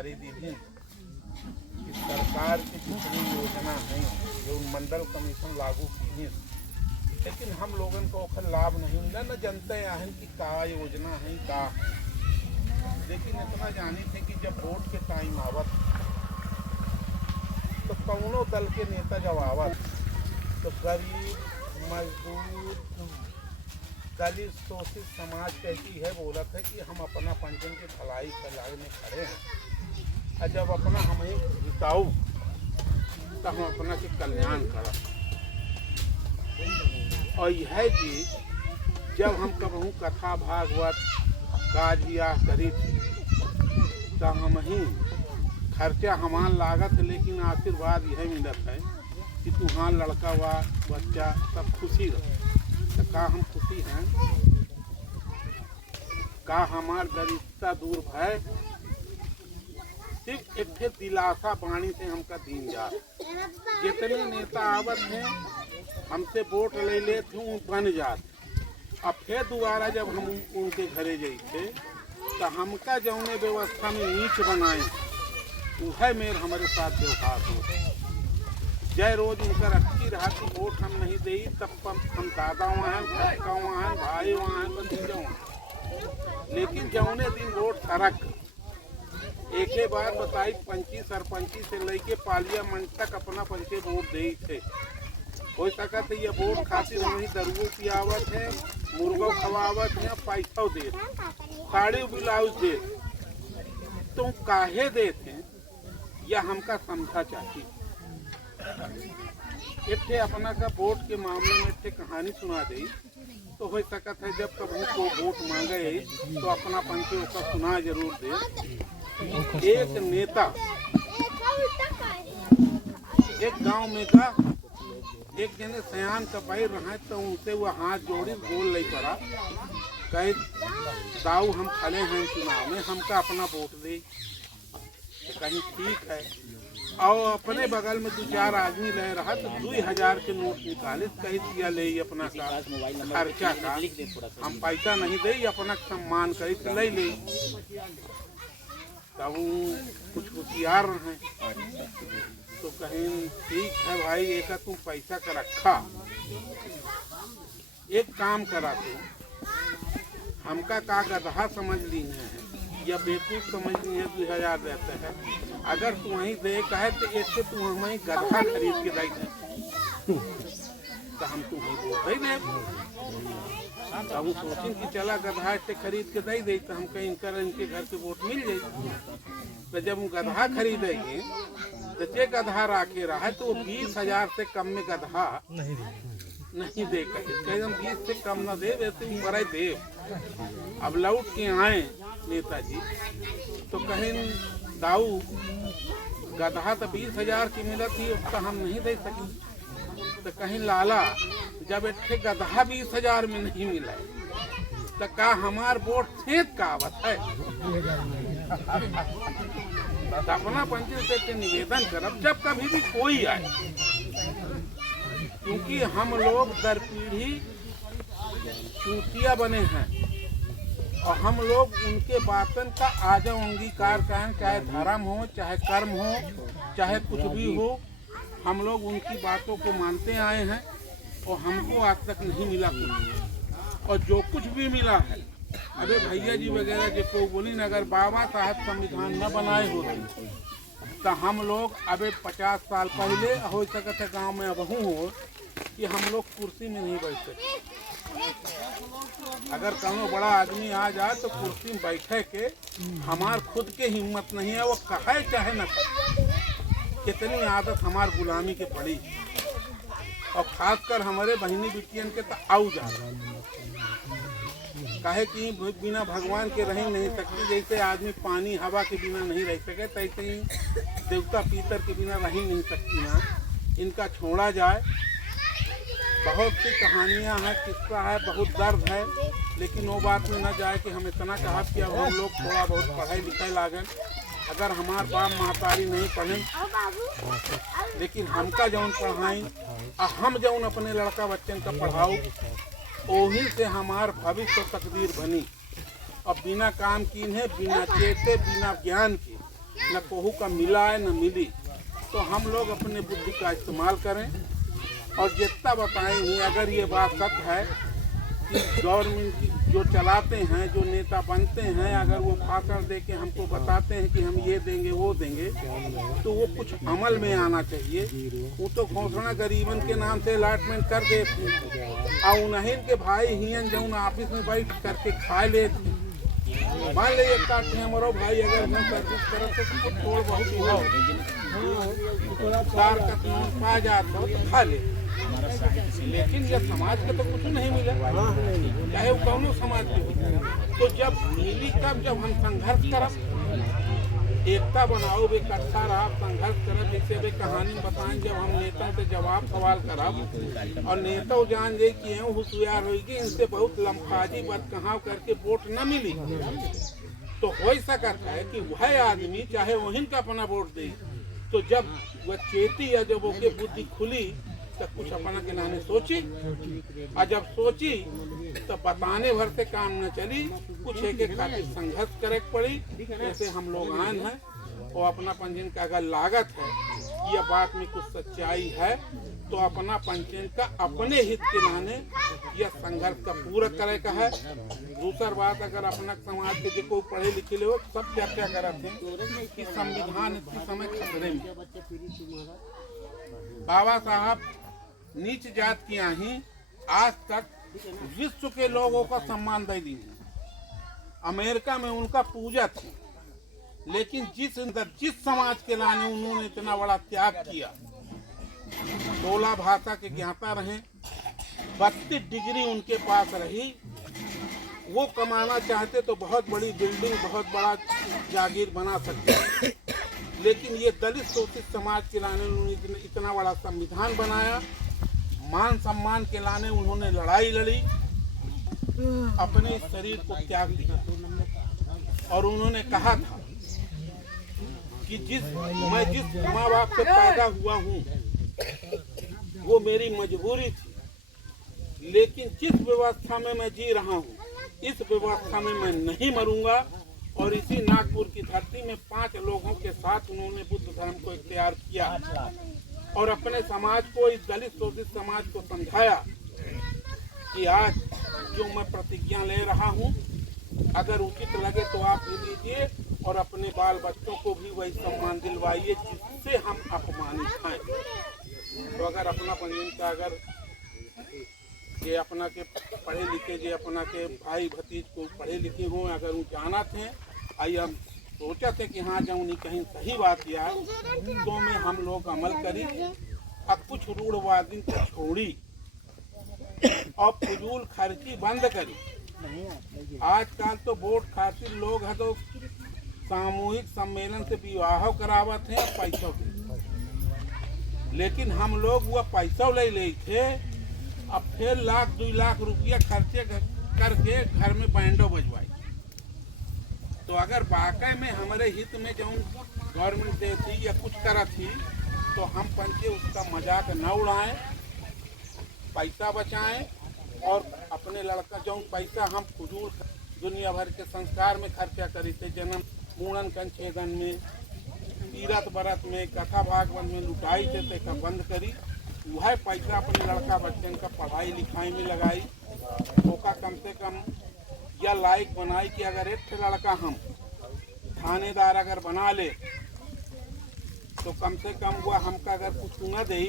जानकारी दी थी कि सरकार की जितनी योजना है जो मंडल कमीशन लागू की है, लेकिन हम लोगन को ओखर लाभ नहीं मिला, न जनते हैं कि का योजना है का। लेकिन इतना जानी थे कि जब वोट के टाइम आवत तो कौनो दल के नेता जब आवत तो गरीब, मजदूर, दलित, शोषित समाज कैसी है बोलत है कि हम अपना पंचन की भलाई फैलाए में खड़े हैं, और जब अपना हम ही जिताऊ तो हम अपना के कल्याण करब। और यह चीज जब हम कबहू कथा भागवत काज बियाह करी थी तो हम ही खर्चा हमार लागत, लेकिन आशीर्वाद यह मिलत है कि तुम्हारा लड़का व बच्चा सब खुशी रहो। तो का हम खुशी हैं? का हमार गरीबता दूर भय? सिर्फ एक दिलासा बाणी से हमका दीन जा। जितने नेता आवत हैं हमसे वोट ले लेते बन जाते, अब फिर दोबारा जब हम उनके घरे जाते तो हमका जौने व्यवस्था में नीच बनाए वह मेर हमारे साथ व्यवहार हो। जय रोज उनका रखी रहा कि वोट हम नहीं दे, तब हम दादा वहाँ काका वहाँ भाई वहाँ भतीजा वहाँ। लेकिन जौने दिन वोट सरक एक ही बार बताई, पंची सरपंची से लेके पार्लियामेंट तक अपना पंचे वोट दे थे। हो सका तो ये वोट खातिर हम दरुओं पियावत है, मुर्गो खवावत है, पैसा दे, साड़ी ब्लाउज दे, तो काहे देते या हमका समझा चाहिए। एक अपना का वोट के मामले में एक कहानी सुना दी तो हो सकता है जब कभी को वोट मांगे तो अपना पंचे का सुना जरूर दे। एक नेता एक गांव में का एक जने सयान का पैर रहा तो उनसे वो हाथ जोड़ी बोल नहीं पड़ा, कहे दाऊ हम खड़े हैं चुनाव में, हमका अपना वोट दे। तो कहीं ठीक है, और अपने बगल में 2-4 आदमी रह रहा तो 2000 के नोट निकाले, कही दिया ले अपना का खर्चा का, हम पैसा नहीं दे अपना सम्मान करी तो ले ले। तब कुछ होशियार हैं तो कहीं ठीक है भाई, एक तुम पैसा का रखा, एक काम करा तू हमका का गधा समझ ली है या बेवकूफ समझ ली है, 2000 रहता है, अगर तू वहीं दे कहे तो इससे तू हमें गधा खरीद के दे तो हम तुम्हें वोट दे दे। अब वो सोचें कि चला गधा से खरीद के दे तो हम कहीं इनके घर के वोट मिल जाए। तो जब हम गधा खरीदेंगे तो जे गधा राखे रहा है तो वो 20,000 से कम में गधा नहीं दे कहे, हम 20 से कम न दे, वैसे बड़ा दे। अब लौट के आए नेताजी तो कहीं दाऊ गधा तो 20,000 की मिला थी, उसका हम नहीं दे सके। तो कहीं लाला जब एक गधा 20,000 में नहीं मिला तो का हमार वोट खेत का आवत है। तो अपना पंचायत से निवेदन करब जब कभी भी कोई आए, क्योंकि हम लोग दर पीढ़ी चूतिया बने हैं और हम लोग उनके बातन का आजो अंगीकार करें, चाहे धर्म हो, चाहे कर्म हो, चाहे कुछ भी हो, हम लोग उनकी बातों को मानते आए हैं और हमको आज तक नहीं मिला कुछ। और जो कुछ भी मिला है, अरे भैया जी वगैरह जो बोली न, अगर बाबा साहब संविधान न बनाए होते तो हम लोग अबे 50 साल पहले हो सकता गांव में अब हो कि हम लोग कुर्सी में नहीं बैठ सकते। अगर कहीं बड़ा आदमी आ जाए तो कुर्सी में बैठे के हमार खुद के हिम्मत नहीं है, वो कहे चाहे न कहे। कितनी आदत हमार गुलामी के पड़ी, और खासकर हमारे बहनी बिटियन के तो आऊ जा काहे कि बिना भगवान के रह नहीं सकती। जैसे आदमी पानी हवा के बिना नहीं रह सके, तैसे ही देवता पीतर के बिना रह नहीं सकती ना। इनका छोड़ा जाए, बहुत सी कहानियाँ हैं, किस्सा है, बहुत दर्द है, लेकिन वो बात में न जाए कि हम इतना कहा कि अब हम लोग थोड़ा बहुत पढ़ाई लिखाई लागन। अगर हमार बाप महतारी नहीं पढ़ें, लेकिन हमका जौन पढ़ाई और हम जौन अपने लड़का बच्चन का पढ़ाओ, वही से हमार भविष्य तकदीर बनी। और बिना काम की है, बिना चेते, बिना ज्ञान की न कोहू का मिला है न मिली, तो हम लोग अपने बुद्धि का इस्तेमाल करें और जितना बताएं ही। अगर ये बात सत्य है कि गवर्नमेंट जो चलाते हैं, जो नेता बनते हैं, अगर वो भाषण दे के हमको बताते हैं कि हम ये देंगे वो देंगे, तो वो कुछ अमल में आना चाहिए। वो तो घोषणा गरीबन के नाम से अलॉटमेंट कर देते और उन्हीं के भाई हियन जो ऑफिस में बैठ करके खा लेते। मान लीजिए काटते हमारो भाई अगर मैं सर्विस करत तो थोड़ा बहुत हुआ कार का पा जाता हो तो खा ले, लेकिन ये समाज का तो कुछ नहीं मिला, चाहे वो कौनो समाज के हो। तो जब मिली तब जब हम संघर्ष करब, एकता बनाओ, वे इकट्ठा रहा, संघर्ष करब। जैसे वे कहानी बताएं, जब हम नेता से जवाब सवाल करब और नेता जान जाए कि होशियार होगी, इनसे बहुत लम्फाजी बदकहाव करके वोट न मिली, तो हो सकता है कि वह आदमी चाहे वहीं का अपना वोट दे। तो जब वह चेती या जब उसके बुद्धि खुली तो कुछ अपना के लाने सोची, और जब सोची तो बताने भर से काम न चली, कुछ एक खातिर संघर्ष करे पड़ी। जैसे हम लोग आए हैं और अपना पंजीयन का अगर लागत है, यह बात में कुछ सच्चाई है, तो अपना पंजीयन का अपने हित के लाने यह संघर्ष का पूरा करे का है। दूसर बात, अगर अपना समाज के जो कोई पढ़े लिखे लोग सब क्या करते हैं कि संविधान इस समय खतरे में। बाबा साहब नीच जात की ही आज तक विश्व के लोगों का सम्मान दे दी है। अमेरिका में उनका पूजा थी, लेकिन जिस समाज के लाने उन्होंने इतना बड़ा त्याग किया, 16 भाषा के ज्ञाता रहे, 32 डिग्री उनके पास रही। वो कमाना चाहते तो बहुत बड़ी बिल्डिंग, बहुत बड़ा जागीर बना सकते, लेकिन ये दलित शोषित समाज के लाने उन्होंने इतना बड़ा संविधान बनाया। मान सम्मान के लाने उन्होंने लड़ाई लड़ी, अपने शरीर को त्याग दिया, और उन्होंने कहा था कि मैं जिस माँ बाप से पैदा हुआ हूँ वो मेरी मजबूरी थी, लेकिन जिस व्यवस्था में मैं जी रहा हूँ इस व्यवस्था में मैं नहीं मरूंगा। और इसी नागपुर की धरती में 5 लोगों के साथ उन्होंने बुद्ध धर्म को इख्तियार किया और अपने समाज को, इस दलित शोषित समाज को समझाया कि आज जो मैं प्रतिज्ञा ले रहा हूँ, अगर उचित लगे तो आप भी लीजिए और अपने बाल बच्चों को भी वही सम्मान दिलवाइए जिससे हम अपमानित हैं। तो अगर अपना पंजीयन का अगर ये अपना के पढ़े लिखे, जो अपना के भाई भतीज को पढ़े लिखे हों, अगर वो जाना थे, आई हम सोचा थे कि हाँ जब उन्हें कहीं सही बात किया तो में हम लोग अमल करी। अब कुछ रूढ़वादी को छोड़ी और फजूल खर्ची बंद करी। आजकल तो वोट खातिर लोग है तो सामूहिक सम्मेलन से विवाह करावत हैं पैसों के, लेकिन हम लोग वह पैसा ले थे, अब फिर 1 लाख 2 लाख रुपया खर्चे करके घर में बैंडो बजवाई। तो अगर वाकई में हमारे हित में जो गवर्नमेंट देती या कुछ करा थी, तो हम पंचे उसका मजाक न उड़ाएं, पैसा बचाएं और अपने लड़का जो पैसा हम फजूल दुनिया भर के संस्कार में खर्चा करी थे, जन्म मुंडन कंछेदन में, तीरथ बरत में, कथा भागवत में लुटाई थे, तो बंद करी। वह पैसा अपने लड़का बच्चन का पढ़ाई लिखाई में लगाई। ओका कम से कम या लायक बनाई कि अगर एक लड़का हम थानेदार अगर बना ले तो कम से कम वह हमका अगर कुछ न दे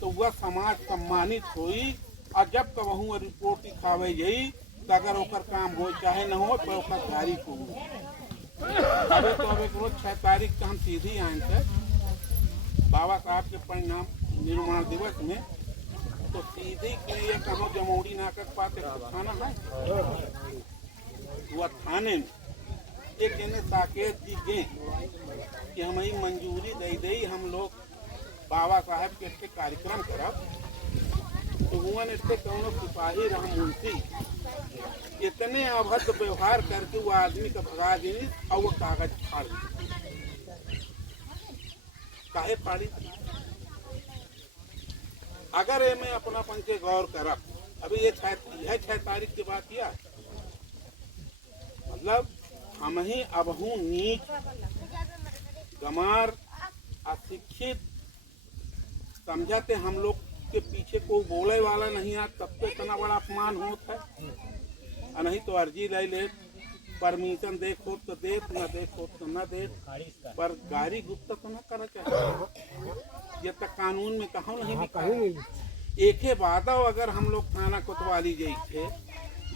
तो वह समाज सम्मानित होई। और जब कहूँ रिपोर्ट दिखावे जाई तो अगर ओकर काम हो चाहे न हो तो ओकर तारीख हो। अभी तो अब 6 तारीख को हम सीधी आए थे बाबा साहब के परिणाम निर्माण दिवस में, तो सीधे के लिए कहो जमौरी नाकक पाते थाना है, वह थाने में एक जने साकेत जी गए कि हमें मंजूरी दे हम लोग बाबा साहब के इसके कार्यक्रम करब। तो हुआ ने इसके कौनो सिपाही राम मुंशी इतने अभद्र व्यवहार करके वो आदमी का भगा देनी और वो कागज फाड़ दी। काहे फाड़ी? अगर ये मैं अपना पंचे गौर करब, अभी ये 6 तारीख की बात किया, मतलब हम ही अब हूँ नीच हमार अशिक्षित समझाते हम लोग के पीछे कोई बोले वाला नहीं है, तब तो इतना बड़ा अपमान होता है। और नहीं तो अर्जी ले ले, परमिशन देखो तो दे, न देखो तो न दे, पर गाड़ी गुप्ता तो न करना चाहिए। ये तक कानून में कहाँ नहीं लिखा है। एक ही बात हो, अगर हम लोग थाना कोतवाली जाइए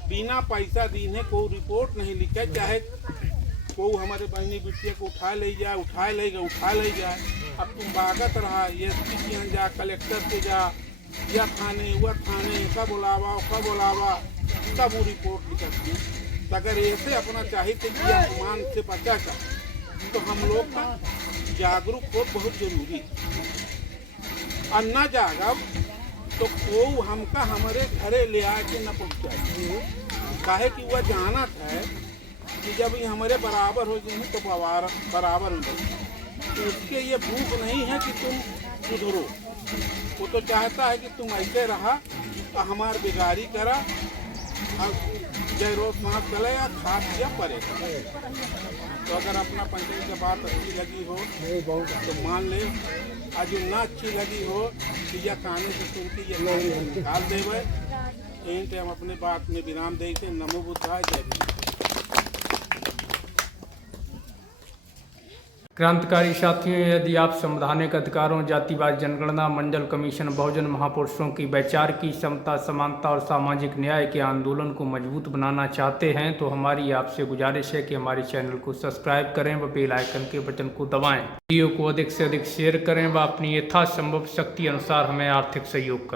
बिना पैसा दीने कोई रिपोर्ट नहीं लिखे, चाहे को हमारे बहनी बिटिया को उठा ले जाए। अब तुम भागत रहा, एसपी के यहाँ जा, कलेक्टर से जा, या थाने वह थाने का बुलावा तब वो रिपोर्ट निकलती। अगर ऐसे अपना चाहिए कि अपमान से बचा कर, तो हम लोग का जागरूक हो बहुत जरूरी। और न जागब तो को हमका हमारे घरे ले आके न पहुँचाए, काहे कि वह जानत है कि जब ये हमारे बराबर हो जाए तो बराबर हो जाए। तो उसके ये भूख नहीं है कि तुम सुधरो, वो तो चाहता है कि तुम ऐसे रहा और हमार बिगाड़ी करा और जय रोज सांस चले या खा पिया परे। तो अगर अपना पंचायत की बात अच्छी लगी हो तो मान ले, आज जो ना अच्छी लगी हो कि यह कानून से सुन के ये निकाल देवे। यहीं हम अपने बात में विराम देते। नमो बुद्धाय, जय भीम। क्रांतिकारी साथियों, यदि आप संवैधानिक अधिकारों, जातिवाद जनगणना, मंडल कमीशन, बहुजन महापुरुषों की वैचारिक समता, समानता और सामाजिक न्याय के आंदोलन को मजबूत बनाना चाहते हैं तो हमारी आपसे गुजारिश है कि हमारे चैनल को सब्सक्राइब करें व बेल आइकन के बटन को दबाएं। वीडियो को अधिक से अधिक शेयर करें व अपनी यथासंभव शक्ति अनुसार हमें आर्थिक सहयोग करें।